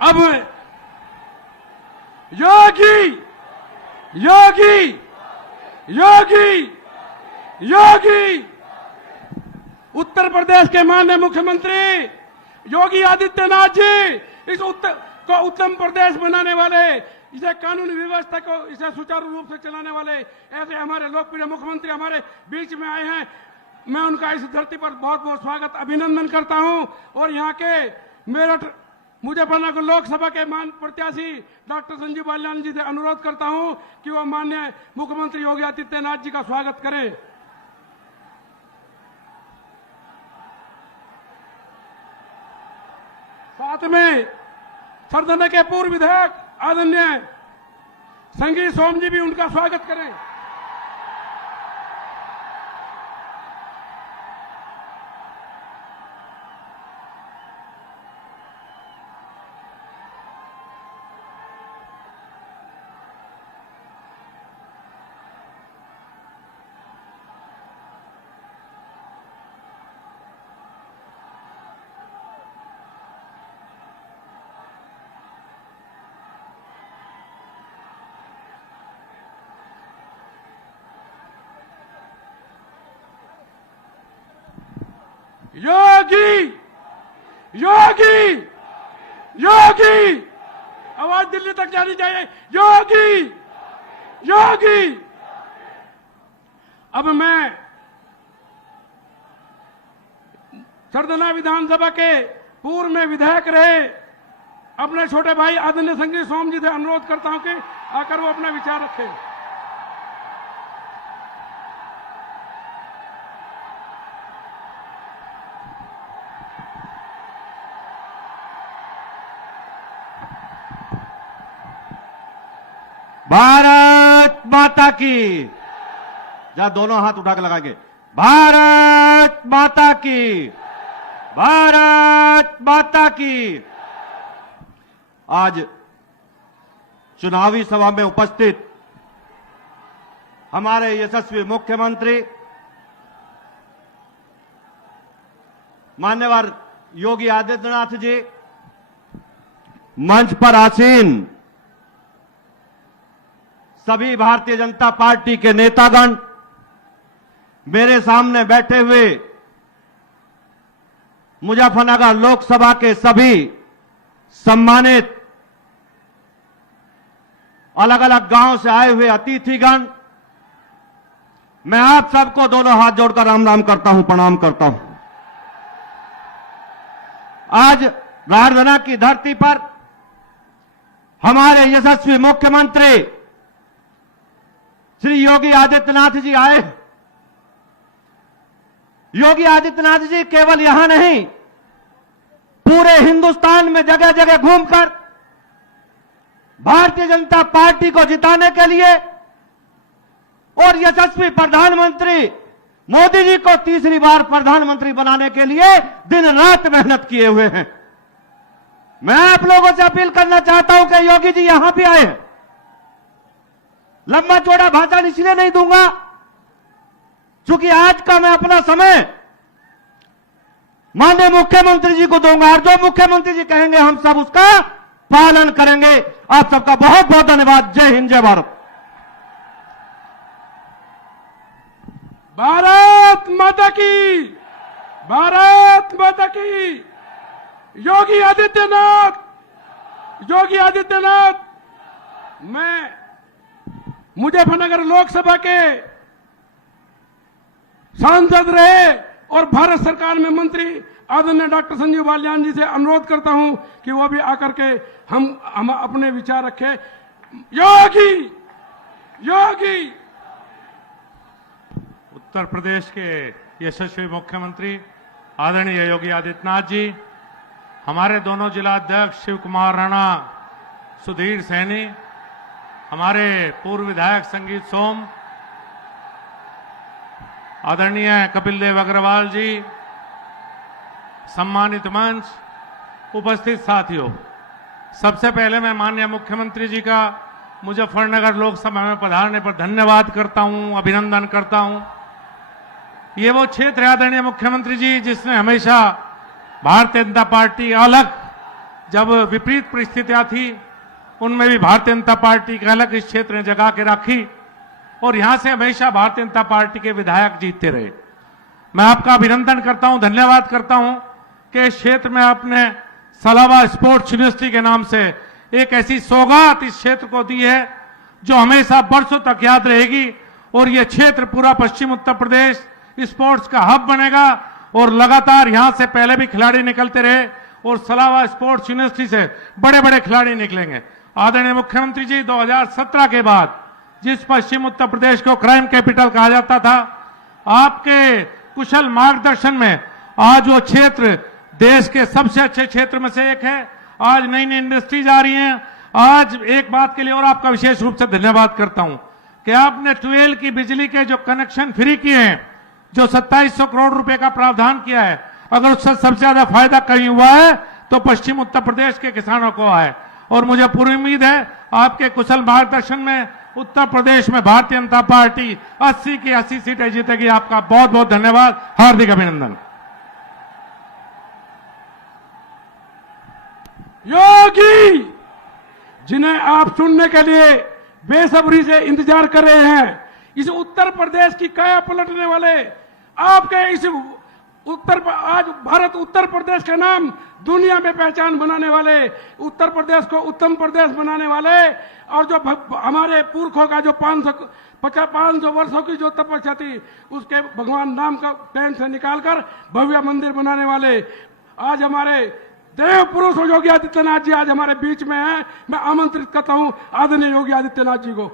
अब योगी योगी योगी योगी उत्तर प्रदेश के माननीय मुख्यमंत्री योगी आदित्यनाथ जी इस उत्तम प्रदेश बनाने वाले, इसे कानूनी व्यवस्था को इसे सुचारू रूप से चलाने वाले ऐसे हमारे लोकप्रिय मुख्यमंत्री हमारे बीच में आए हैं। मैं उनका इस धरती पर बहुत बहुत स्वागत अभिनंदन करता हूं और यहाँ के मेरठ मुजफ्फरनगर लोकसभा के मान प्रत्याशी डॉक्टर संजीव बालियान जी से अनुरोध करता हूं कि वह माननीय मुख्यमंत्री योगी आदित्यनाथ जी का स्वागत करें। साथ में सरदना के पूर्व विधायक आदरणीय संगीत सोम जी भी उनका स्वागत करें। योगी योगी योगी आवाज दिल्ली तक जानी चाहिए। योगी योगी। अब मैं सरदना विधानसभा के पूर्व में विधायक रहे अपने छोटे भाई आदरणीय संगीत सोम जी से अनुरोध करता हूं कि आकर वो अपना विचार रखें। भारत माता की जरा दोनों हाथ उठा के लगाएंगे। भारत माता की, भारत माता की। आज चुनावी सभा में उपस्थित हमारे यशस्वी मुख्यमंत्री मान्यवर योगी आदित्यनाथ जी, मंच पर आसीन सभी भारतीय जनता पार्टी के नेतागण, मेरे सामने बैठे हुए मुजफ्फरनगर लोकसभा के सभी सम्मानित अलग अलग गांव से आए हुए अतिथिगण, मैं आप सबको दोनों हाथ जोड़कर राम राम करता हूं, प्रणाम करता हूं। आज राजधानी की धरती पर हमारे यशस्वी मुख्यमंत्री श्री योगी आदित्यनाथ जी आए। योगी आदित्यनाथ जी केवल यहां नहीं, पूरे हिंदुस्तान में जगह जगह घूमकर भारतीय जनता पार्टी को जिताने के लिए और यशस्वी प्रधानमंत्री मोदी जी को तीसरी बार प्रधानमंत्री बनाने के लिए दिन रात मेहनत किए हुए हैं। मैं आप लोगों से अपील करना चाहता हूं कि योगी जी यहां भी आए। लंबा चौड़ा भाषण इसलिए नहीं दूंगा क्योंकि आज का मैं अपना समय माननीय मुख्यमंत्री जी को दूंगा और जो मुख्यमंत्री जी कहेंगे हम सब उसका पालन करेंगे। आप सबका बहुत बहुत धन्यवाद। जय हिंद, जय भारत। भारत माता की, भारत माता की। योगी आदित्यनाथ, योगी आदित्यनाथ। मैं मुजफ्फरनगर लोकसभा के सांसद रहे और भारत सरकार में मंत्री आदरणीय डॉक्टर संजीव बालियान जी से अनुरोध करता हूं कि वो भी आकर के हम अपने विचार रखें। योगी योगी। उत्तर प्रदेश के यशस्वी मुख्यमंत्री आदरणीय योगी आदित्यनाथ जी, हमारे दोनों जिला अध्यक्ष शिव कुमार राणा, सुधीर सैनी, हमारे पूर्व विधायक संगीत सोम, आदरणीय कपिल देव अग्रवाल जी, सम्मानित मंच, उपस्थित साथियों, सबसे पहले मैं माननीय मुख्यमंत्री जी का मुजफ्फरनगर लोकसभा में पधारने पर धन्यवाद करता हूं, अभिनंदन करता हूं। ये वो क्षेत्र है आदरणीय मुख्यमंत्री जी जिसने हमेशा भारतीय जनता पार्टी अलग जब विपरीत परिस्थितियां थी उनमें भी भारतीय जनता पार्टी का अलग इस क्षेत्र ने जगा के रखी और यहां से हमेशा भारतीय जनता पार्टी के विधायक जीतते रहे। मैं आपका अभिनंदन करता हूं, धन्यवाद करता हूं कि इस क्षेत्र में आपने सलावा स्पोर्ट्स यूनिवर्सिटी के नाम से एक ऐसी सौगात इस क्षेत्र को दी है जो हमेशा बरसों तक याद रहेगी और यह क्षेत्र पूरा पश्चिम उत्तर प्रदेश स्पोर्ट्स का हब बनेगा और लगातार यहां से पहले भी खिलाड़ी निकलते रहे और सलावा स्पोर्ट्स यूनिवर्सिटी से बड़े बड़े खिलाड़ी निकलेंगे। आदरणीय मुख्यमंत्री जी, 2017 के बाद जिस पश्चिम उत्तर प्रदेश को क्राइम कैपिटल कहा जाता था, आपके कुशल मार्गदर्शन में आज वो क्षेत्र देश के सबसे अच्छे क्षेत्र में से एक है। आज नई नई इंडस्ट्रीज आ रही हैं। आज एक बात के लिए और आपका विशेष रूप से धन्यवाद करता हूं कि आपने 12 की बिजली के जो कनेक्शन फ्री किए हैं, जो 2700 करोड़ रुपए का प्रावधान किया है, अगर उससे सबसे ज्यादा फायदा कहीं हुआ है तो पश्चिम उत्तर प्रदेश के किसानों को है। और मुझे पूरी उम्मीद है आपके कुशल मार्गदर्शन में उत्तर प्रदेश में भारतीय जनता पार्टी 80 की 80 सीटें जीतेगी। आपका बहुत बहुत धन्यवाद, हार्दिक अभिनंदन। योगी, जिन्हें आप सुनने के लिए बेसब्री से इंतजार कर रहे हैं, इस उत्तर प्रदेश की काया पलटने वाले आपके इस आज भारत उत्तर प्रदेश का नाम दुनिया में पहचान बनाने वाले, उत्तर प्रदेश को उत्तम प्रदेश बनाने वाले और जो हमारे पुरखों का जो 500 वर्षों की जो तपस्या थी उसके भगवान राम का टेंट से निकालकर भव्य मंदिर बनाने वाले आज हमारे देव पुरुष योगी आदित्यनाथ जी आज हमारे बीच में हैं। मैं आमंत्रित करता हूं आदरणीय योगी आदित्यनाथ जी को।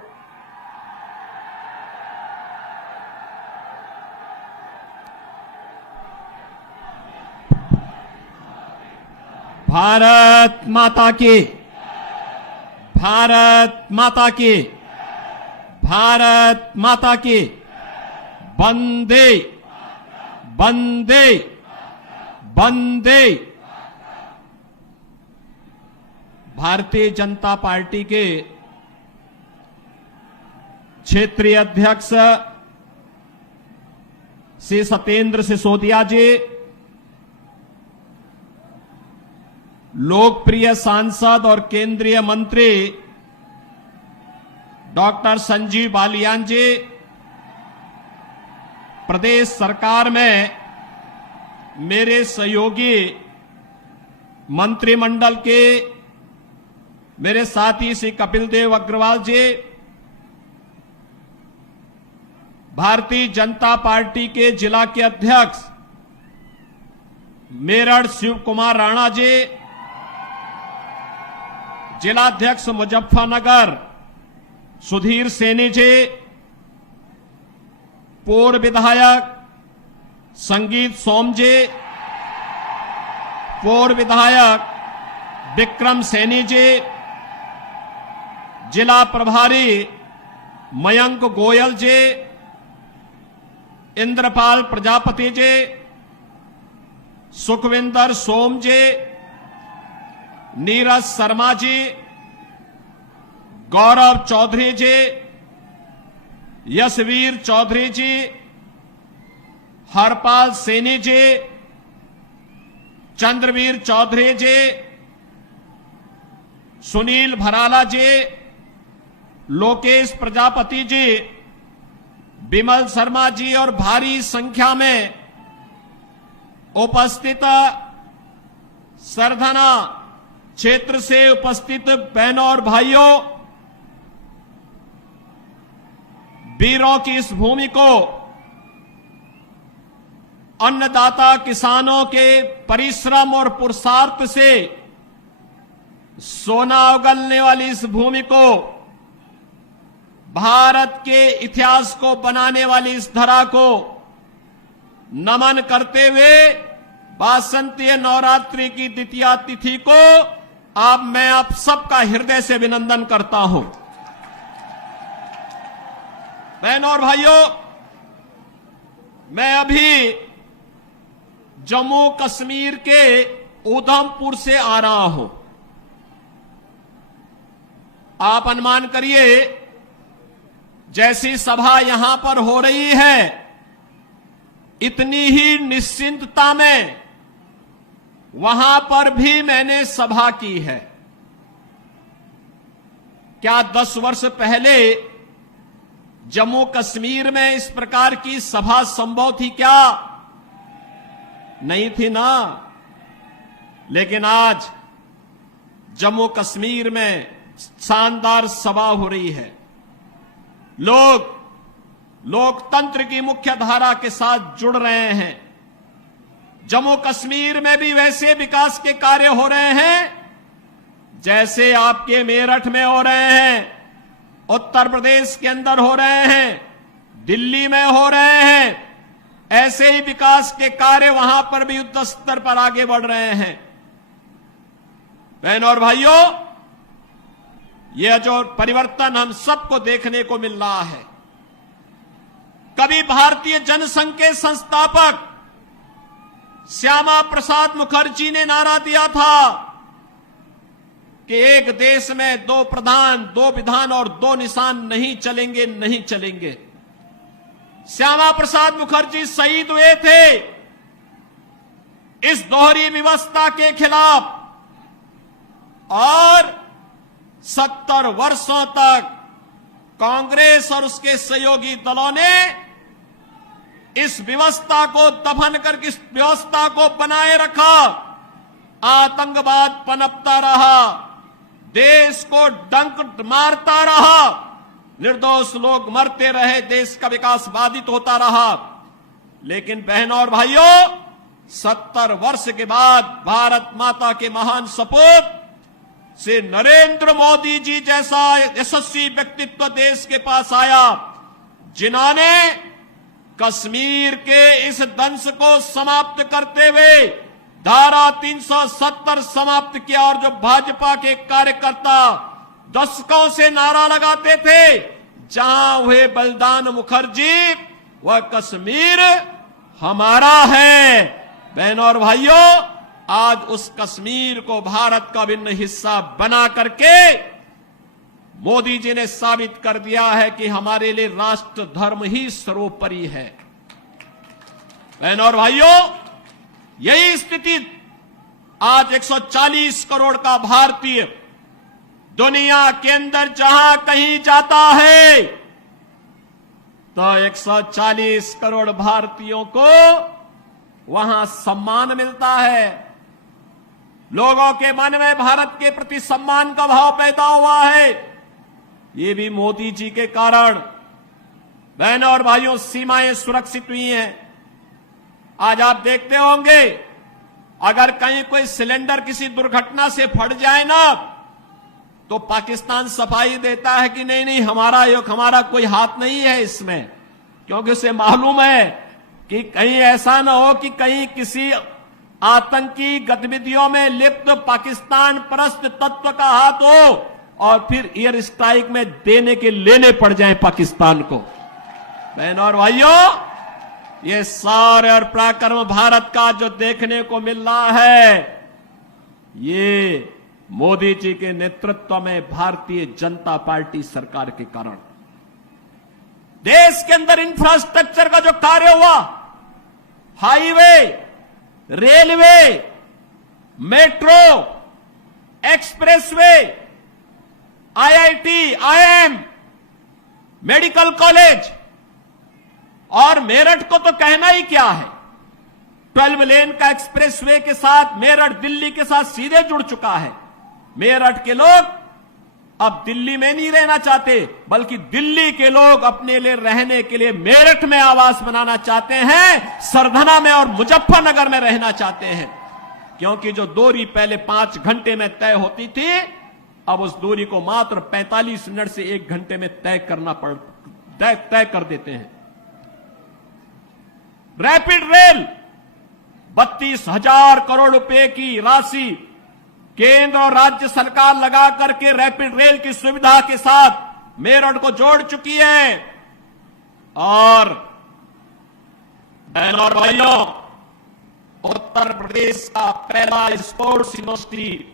भारत माता की, भारत माता की, भारत माता की, वंदे वंदे वंदे। भारतीय जनता पार्टी के क्षेत्रीय अध्यक्ष श्री सत्येंद्र सिसोदिया जी, लोकप्रिय सांसद और केंद्रीय मंत्री डॉक्टर संजीव बालियान जी, प्रदेश सरकार में मेरे सहयोगी मंत्रिमंडल के मेरे साथी श्री कपिल देव अग्रवाल जी, भारतीय जनता पार्टी के जिला के अध्यक्ष मेरठ शिव कुमार राणा जी, जिलाध्यक्ष मुजफ्फरनगर सुधीर सैनी जी, पूर्व विधायक संगीत सोम जी, पूर्व विधायक विक्रम सैनी जी, जिला प्रभारी मयंक गोयल जी, इंद्रपाल प्रजापति जी, सुखविंदर सोम जी, नीरज शर्मा जी, गौरव चौधरी जी, यशवीर चौधरी जी, हरपाल सैनी जी, चंद्रवीर चौधरी जी, सुनील भराला जी, लोकेश प्रजापति जी, विमल शर्मा जी और भारी संख्या में उपस्थित सरधना क्षेत्र से उपस्थित बहनों और भाइयों, वीरों की इस भूमि को अन्नदाता किसानों के परिश्रम और पुरुषार्थ से सोना उगलने वाली इस भूमि को, भारत के इतिहास को बनाने वाली इस धरा को नमन करते हुए वासंतीय नवरात्रि की द्वितीया तिथि को मैं आप सबका हृदय से अभिनंदन करता हूं। बहनों और भाइयों, मैं अभी जम्मू कश्मीर के उधमपुर से आ रहा हूं। आप अनुमान करिए, जैसी सभा यहां पर हो रही है, इतनी ही निश्चिंतता में वहां पर भी मैंने सभा की है। क्या 10 वर्ष पहले जम्मू कश्मीर में इस प्रकार की सभा संभव थी क्या? नहीं थी ना। लेकिन आज जम्मू कश्मीर में शानदार सभा हो रही है। लोग लोकतंत्र की मुख्य धारा के साथ जुड़ रहे हैं। जम्मू कश्मीर में भी वैसे विकास के कार्य हो रहे हैं जैसे आपके मेरठ में हो रहे हैं, उत्तर प्रदेश के अंदर हो रहे हैं, दिल्ली में हो रहे हैं। ऐसे ही विकास के कार्य वहां पर भी युद्ध स्तर पर आगे बढ़ रहे हैं। बहनों और भाइयों, यह जो परिवर्तन हम सबको देखने को मिल रहा है, कभी भारतीय जनसंघ के संस्थापक श्यामा प्रसाद मुखर्जी ने नारा दिया था कि एक देश में 2 प्रधान, 2 विधान और 2 निशान नहीं चलेंगे, नहीं चलेंगे। श्यामा प्रसाद मुखर्जी शहीद हुए थे इस दोहरी व्यवस्था के खिलाफ, और 70 वर्षों तक कांग्रेस और उसके सहयोगी दलों ने इस व्यवस्था को दफन करके इस व्यवस्था को बनाए रखा। आतंकवाद पनपता रहा, देश को डंक मारता रहा, निर्दोष लोग मरते रहे, देश का विकास बाधित होता रहा। लेकिन बहनों और भाइयों, 70 वर्ष के बाद भारत माता के महान सपूत से नरेंद्र मोदी जी जैसा यशस्वी व्यक्तित्व देश के पास आया, जिन्होंने कश्मीर के इस दंश को समाप्त करते हुए धारा 370 समाप्त किया। और जो भाजपा के कार्यकर्ता दशकों से नारा लगाते थे, जहां हुए बलिदान मुखर्जी, वह कश्मीर हमारा है। बहनों और भाइयों, आज उस कश्मीर को भारत का अभिन्न हिस्सा बना करके मोदी जी ने साबित कर दिया है कि हमारे लिए राष्ट्र धर्म ही सर्वोपरि है। बहनों और भाइयों, यही स्थिति आज 140 करोड़ का भारतीय दुनिया के अंदर जहां कहीं जाता है तो 140 करोड़ भारतीयों को वहां सम्मान मिलता है। लोगों के मन में भारत के प्रति सम्मान का भाव पैदा हुआ है। ये भी मोदी जी के कारण। बहनों और भाइयों, सीमाएं सुरक्षित हुई हैं। आज आप देखते होंगे, अगर कहीं कोई सिलेंडर किसी दुर्घटना से फट जाए ना, तो पाकिस्तान सफाई देता है कि नहीं नहीं, हमारा कोई हाथ नहीं है इसमें, क्योंकि उसे मालूम है कि कहीं ऐसा ना हो कि कहीं किसी आतंकी गतिविधियों में लिप्त पाकिस्तान परस्त तत्व का हाथ हो और फिर एयर स्ट्राइक में देने के लेने पड़ जाए पाकिस्तान को। बहनों और भाइयों, ये शौर्य और पराक्रम भारत का जो देखने को मिल रहा है, ये मोदी जी के नेतृत्व में भारतीय जनता पार्टी सरकार के कारण। देश के अंदर इंफ्रास्ट्रक्चर का जो कार्य हुआ, highway, railway, metro, expressway, IIT, IIM, medical college, और मेरठ को तो कहना ही क्या है। 12 लेन का एक्सप्रेसवे के साथ मेरठ दिल्ली के साथ सीधे जुड़ चुका है। मेरठ के लोग अब दिल्ली में नहीं रहना चाहते, बल्कि दिल्ली के लोग अपने लिए रहने के लिए मेरठ में आवास बनाना चाहते हैं, सरधना में और मुजफ्फरनगर में रहना चाहते हैं। क्योंकि जो दूरी पहले 5 घंटे में तय होती थी, अब उस दूरी को मात्र 45 मिनट से 1 घंटे में तय कर देते हैं। रैपिड रेल, 32,000 करोड़ रुपए की राशि केंद्र और राज्य सरकार लगा करके रैपिड रेल की सुविधा के साथ मेरठ को जोड़ चुकी है। और बहनों और भाइयों, उत्तर प्रदेश का पहला स्पोर्ट्स यूनिवर्सिटी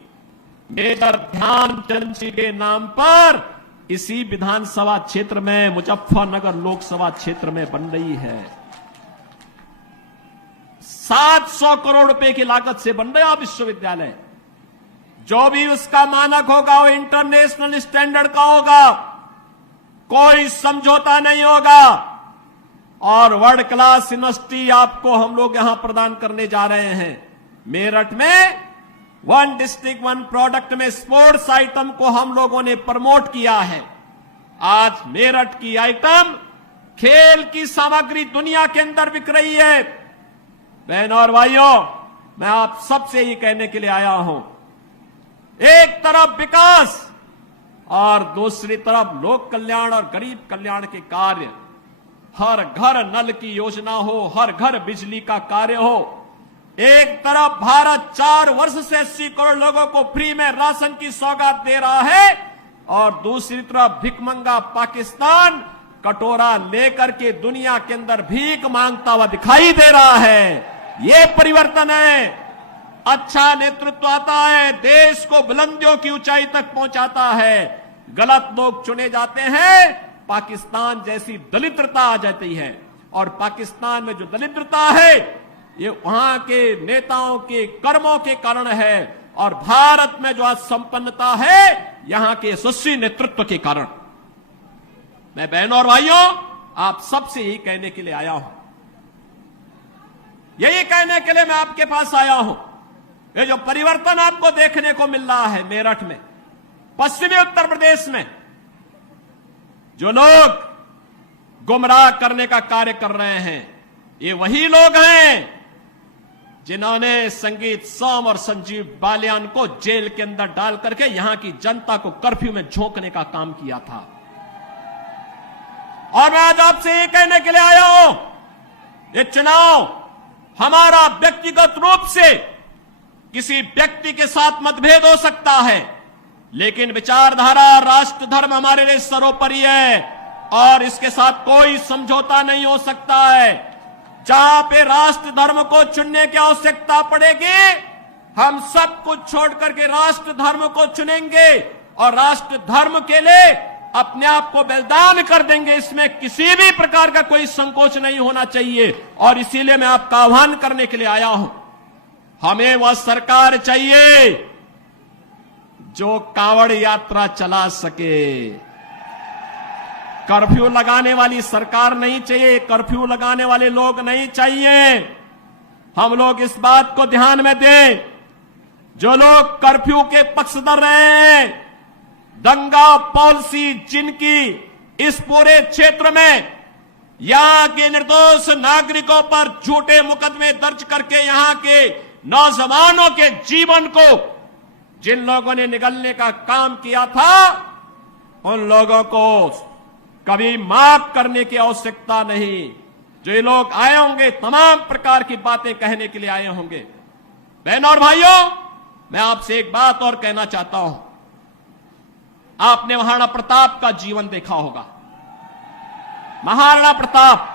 मेजर ध्यानचंद जी के नाम पर इसी विधानसभा क्षेत्र में, मुजफ्फरनगर लोकसभा क्षेत्र में बन रही है। 700 करोड़ रुपए की लागत से बन रहा विश्वविद्यालय। जो भी उसका मानक होगा वो इंटरनेशनल स्टैंडर्ड का होगा, कोई समझौता नहीं होगा। और वर्ल्ड क्लास यूनिवर्सिटी आपको हम लोग यहां प्रदान करने जा रहे हैं। मेरठ में 1 डिस्ट्रिक्ट 1 प्रोडक्ट में स्पोर्ट्स आइटम को हम लोगों ने प्रमोट किया है। आज मेरठ की आइटम खेल की सामग्री दुनिया के अंदर बिक रही है। बहनों और भाइयों, मैं आप सबसे ये कहने के लिए आया हूं, एक तरफ विकास और दूसरी तरफ लोक कल्याण और गरीब कल्याण के कार्य। हर घर नल की योजना हो, हर घर बिजली का कार्य हो। एक तरफ भारत 4 वर्ष से 80 करोड़ लोगों को फ्री में राशन की सौगात दे रहा है और दूसरी तरफ भिखमंगा पाकिस्तान कटोरा लेकर के दुनिया के अंदर भीख मांगता हुआ दिखाई दे रहा है। ये परिवर्तन है। अच्छा नेतृत्व आता है, देश को बुलंदियों की ऊंचाई तक पहुंचाता है। गलत लोग चुने जाते हैं, पाकिस्तान जैसी दलिद्रता आ जाती है। और पाकिस्तान में जो दलिद्रता है ये वहां के नेताओं के कर्मों के कारण है, और भारत में जो आज संपन्नता है यहां के यशस्वी नेतृत्व के कारण। मैं बहनों और भाइयों आप सबसे यही कहने के लिए आया हूं, यही कहने के लिए मैं आपके पास आया हूं। ये जो परिवर्तन आपको देखने को मिल रहा है मेरठ में, पश्चिमी उत्तर प्रदेश में, जो लोग गुमराह करने का कार्य कर रहे हैं, ये वही लोग हैं जिन्होंने संगीत सोम और संजीव बालियान को जेल के अंदर डाल करके यहां की जनता को कर्फ्यू में झोंकने का काम किया था। और मैं आज आपसे ये कहने के लिए आया हूं, ये चुनाव हमारा व्यक्तिगत रूप से किसी व्यक्ति के साथ मतभेद हो सकता है, लेकिन विचारधारा राष्ट्र धर्म हमारे लिए सर्वोपरि है और इसके साथ कोई समझौता नहीं हो सकता है। जहां पे राष्ट्र धर्म को चुनने की आवश्यकता पड़ेगी, हम सब कुछ छोड़ करके राष्ट्र धर्म को चुनेंगे और राष्ट्र धर्म के लिए अपने आप को बलिदान कर देंगे। इसमें किसी भी प्रकार का कोई संकोच नहीं होना चाहिए। और इसीलिए मैं आपका आह्वान करने के लिए आया हूं, हमें वह सरकार चाहिए जो कांवड़ यात्रा चला सके। कर्फ्यू लगाने वाली सरकार नहीं चाहिए, कर्फ्यू लगाने वाले लोग नहीं चाहिए। हम लोग इस बात को ध्यान में दें, जो लोग कर्फ्यू के पक्षधर रहे हैं, दंगा पॉलिसी जिनकी इस पूरे क्षेत्र में यहां के निर्दोष नागरिकों पर झूठे मुकदमे दर्ज करके यहां के नौजवानों के जीवन को जिन लोगों ने निगलने का काम किया था, उन लोगों को कभी माफ करने की आवश्यकता नहीं। जो ये लोग आए होंगे तमाम प्रकार की बातें कहने के लिए आए होंगे। बहनों और भाइयों, मैं आपसे एक बात और कहना चाहता हूं, आपने महाराणा प्रताप का जीवन देखा होगा। महाराणा प्रताप,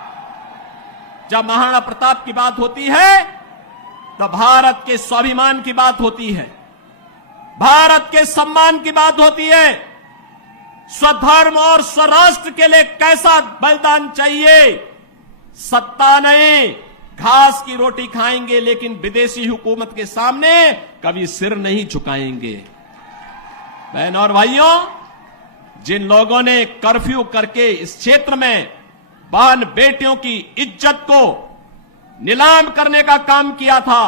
जब महाराणा प्रताप की बात होती है तो भारत के स्वाभिमान की बात होती है, भारत के सम्मान की बात होती है। स्वधर्म और स्वराष्ट्र के लिए कैसा बलिदान चाहिए। सत्ता नहीं, घास की रोटी खाएंगे, लेकिन विदेशी हुकूमत के सामने कभी सिर नहीं झुकाएंगे। बहनों और भाइयों, जिन लोगों ने कर्फ्यू करके इस क्षेत्र में बहन बेटियों की इज्जत को नीलाम करने का काम किया था,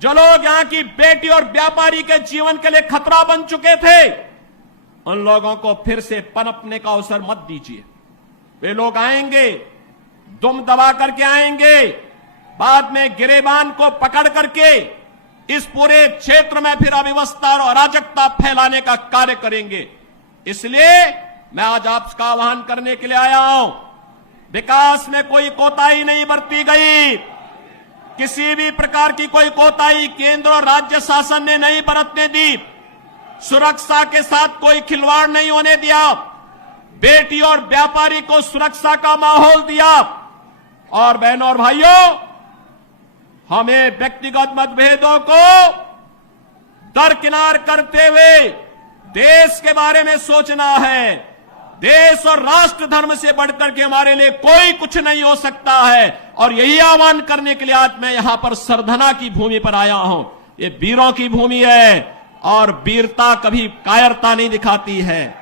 जो लोग यहां की बेटी और व्यापारी के जीवन के लिए खतरा बन चुके थे, उन लोगों को फिर से पनपने का अवसर मत दीजिए। वे लोग आएंगे, दुम दबा करके आएंगे, बाद में गिरेबान को पकड़ करके इस पूरे क्षेत्र में फिर अव्यवस्था और अराजकता फैलाने का कार्य करेंगे। इसलिए मैं आज आपका आह्वान करने के लिए आया हूं, विकास में कोई कोताही नहीं बरती गई, किसी भी प्रकार की कोई कोताही केंद्र और राज्य शासन ने नहीं बरतने दी, सुरक्षा के साथ कोई खिलवाड़ नहीं होने दिया, बेटी और व्यापारी को सुरक्षा का माहौल दिया। और बहनों और भाइयों, हमें व्यक्तिगत मतभेदों को दरकिनार करते हुए देश के बारे में सोचना है, देश और राष्ट्र धर्म से बढ़कर के हमारे लिए कोई कुछ नहीं हो सकता है। और यही आह्वान करने के लिए आज मैं यहां पर सरधना की भूमि पर आया हूं। ये वीरों की भूमि है और वीरता कभी कायरता नहीं दिखाती है,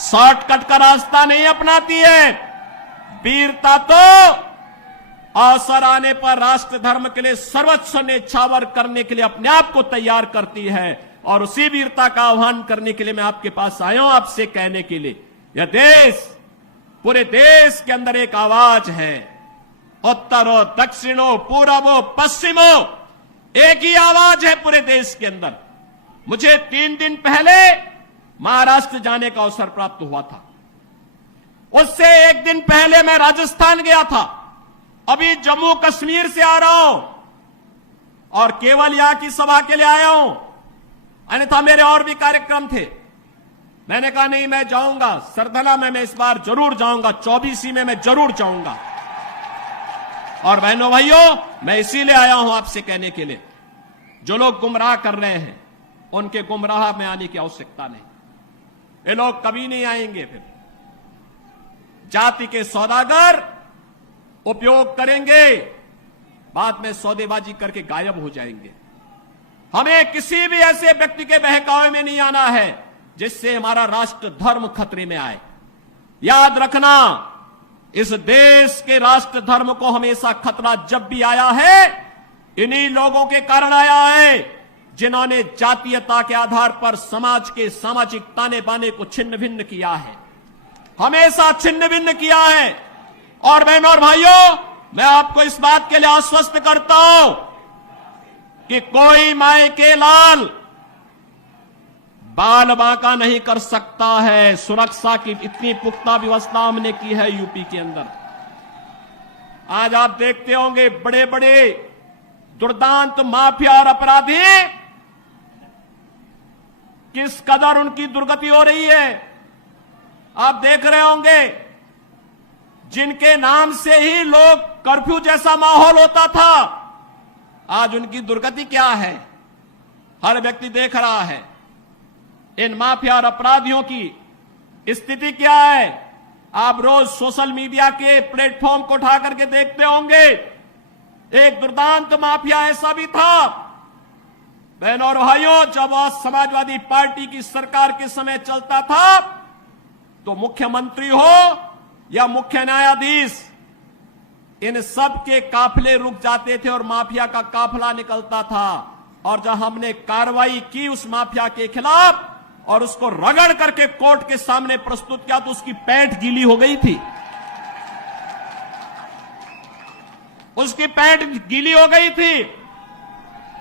शॉर्टकट का रास्ता नहीं अपनाती है। वीरता तो अवसर आने पर राष्ट्र धर्म के लिए सर्वस्व न्यौछावर करने के लिए अपने आप को तैयार करती है। और उसी वीरता का आह्वान करने के लिए मैं आपके पास आया हूं, आपसे कहने के लिए यह देश, पूरे देश के अंदर एक आवाज है। उत्तरो, दक्षिणों, पूर्वो, पश्चिमो, एक ही आवाज है पूरे देश के अंदर। मुझे 3 दिन पहले महाराष्ट्र जाने का अवसर प्राप्त हुआ था। उससे 1 दिन पहले मैं राजस्थान गया था। अभी जम्मू कश्मीर से आ रहा हूं और केवल यहां की सभा के लिए आया हूं, अन्यथा मेरे और भी कार्यक्रम थे। मैंने कहा नहीं, मैं जाऊंगा सरधना में, मैं इस बार जरूर जाऊंगा, 24 में मैं जरूर जाऊंगा। और बहनों भाइयों, मैं इसीलिए आया हूं आपसे कहने के लिए, जो लोग गुमराह कर रहे हैं उनके गुमराह में आने की आवश्यकता नहीं। ये लोग कभी नहीं आएंगे। फिर जाति के सौदागर उपयोग करेंगे, बाद में सौदेबाजी करके गायब हो जाएंगे। हमें किसी भी ऐसे व्यक्ति के बहकावे में नहीं आना है जिससे हमारा राष्ट्र धर्म खतरे में आए। याद रखना, इस देश के राष्ट्र धर्म को हमेशा खतरा जब भी आया है, इन्हीं लोगों के कारण आया है जिन्होंने जातीयता के आधार पर समाज के सामाजिक ताने बाने को छिन्न भिन्न किया है, हमेशा छिन्न भिन्न किया है। और बहनों और भाइयों, मैं आपको इस बात के लिए आश्वस्त करता हूं कि कोई माय के लाल बाल बांका नहीं कर सकता है। सुरक्षा की इतनी पुख्ता व्यवस्था हमने की है यूपी के अंदर। आज आप देखते होंगे बड़े बड़े दुर्दांत माफिया और अपराधी किस कदर उनकी दुर्गति हो रही है। आप देख रहे होंगे, जिनके नाम से ही लोग कर्फ्यू जैसा माहौल होता था, आज उनकी दुर्गति क्या है हर व्यक्ति देख रहा है। इन माफिया और अपराधियों की स्थिति क्या है, आप रोज सोशल मीडिया के प्लेटफॉर्म को उठा करके देखते होंगे। एक दुर्दांत माफिया ऐसा भी था, बहनों और भाइयों, जब समाजवादी पार्टी की सरकार के समय चलता था तो मुख्यमंत्री हो या मुख्य न्यायाधीश, इन सब के काफिले रुक जाते थे और माफिया का काफिला निकलता था। और जब हमने कार्रवाई की उस माफिया के खिलाफ और उसको रगड़ करके कोर्ट के सामने प्रस्तुत किया तो उसकी पैंट गीली हो गई थी, उसकी पैंट गीली हो गई थी।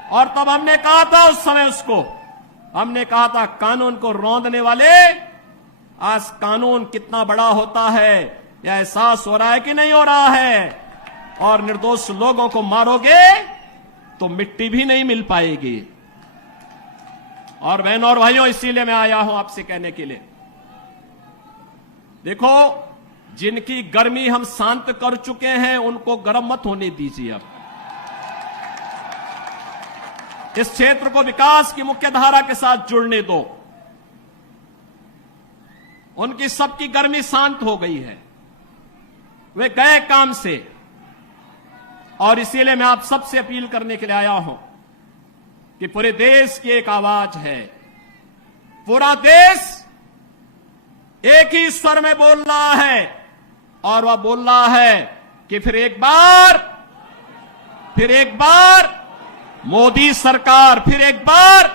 और तब हमने कहा था, उस समय उसको हमने कहा था, कानून को रौंदने वाले, आज कानून कितना बड़ा होता है यह एहसास हो रहा है कि नहीं हो रहा है। और निर्दोष लोगों को मारोगे तो मिट्टी भी नहीं मिल पाएगी। और बहनों और भाइयों, इसीलिए मैं आया हूं आपसे कहने के लिए, देखो, जिनकी गर्मी हम शांत कर चुके हैं उनको गर्म मत होने दीजिए। अब इस क्षेत्र को विकास की मुख्य धारा के साथ जुड़ने दो। उनकी सबकी गर्मी शांत हो गई है, वे गए काम से। और इसीलिए मैं आप सबसे अपील करने के लिए आया हूं कि पूरे देश की एक आवाज है, पूरा देश एक ही स्वर में बोल रहा है। और वह बोल रहा है कि फिर एक बार मोदी सरकार, फिर एक बार,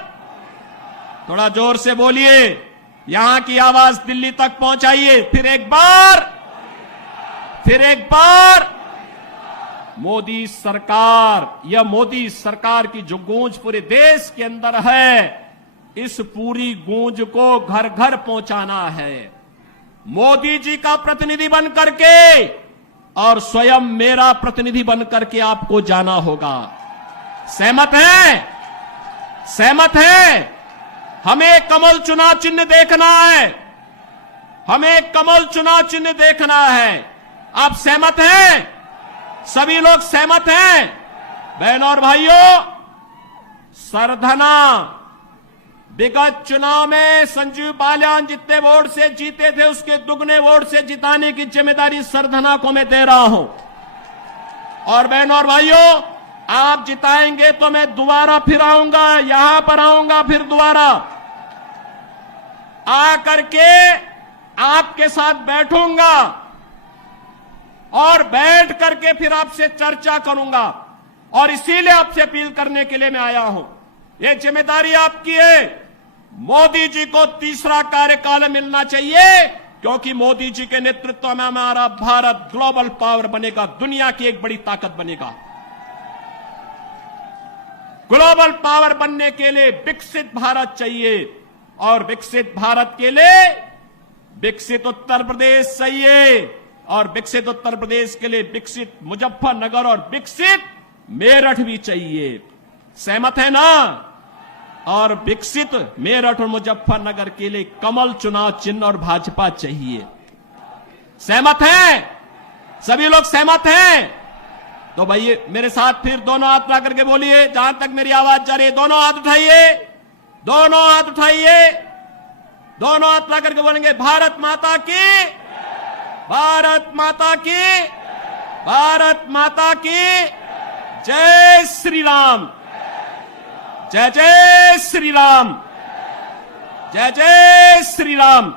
थोड़ा जोर से बोलिए, यहां की आवाज दिल्ली तक पहुंचाइए, फिर एक बार मोदी सरकार। यह मोदी सरकार की जो गूंज पूरे देश के अंदर है, इस पूरी गूंज को घर घर पहुंचाना है। मोदी जी का प्रतिनिधि बन करके और स्वयं मेरा प्रतिनिधि बन करके आपको जाना होगा। सहमत हैं? सहमत हैं? हमें कमल चुनाव चिन्ह देखना है, हमें कमल चुनाव चिन्ह देखना है। आप सहमत हैं? सभी लोग सहमत हैं? बहनों और भाइयों, सरधना विगत चुनाव में संजीव बालियान जितने वोट से जीते थे उसके दुगने वोट से जिताने की जिम्मेदारी सरधना को मैं दे रहा हूं। और बहनों और भाइयों, आप जिताएंगे तो मैं दोबारा फिर आऊंगा, यहां पर आऊंगा फिर दोबारा आकर के आपके साथ बैठूंगा और बैठ करके फिर आपसे चर्चा करूंगा। और इसीलिए आपसे अपील करने के लिए मैं आया हूं। ये जिम्मेदारी आपकी है। मोदी जी को तीसरा कार्यकाल मिलना चाहिए, क्योंकि मोदी जी के नेतृत्व में हमारा भारत ग्लोबल पावर बनेगा, दुनिया की एक बड़ी ताकत बनेगा। ग्लोबल पावर बनने के लिए विकसित भारत चाहिए, और विकसित भारत के लिए विकसित उत्तर प्रदेश चाहिए, और विकसित उत्तर प्रदेश के लिए विकसित मुजफ्फरनगर और विकसित मेरठ भी चाहिए। सहमत है ना? और विकसित मेरठ और मुजफ्फरनगर के लिए कमल चुनाव चिन्ह और भाजपा चाहिए। सहमत हैं? सभी लोग सहमत हैं? तो भाई मेरे साथ फिर दोनों हाथ ला करके बोलिए, जहां तक मेरी आवाज जा रही है। दोनों हाथ उठाइए, दोनों हाथ उठाइए, दोनों हाथ ला करके बोलेंगे, भारत माता की, भारत माता की, भारत माता की जय श्री राम, जय जय श्री राम, जय जय श्री राम।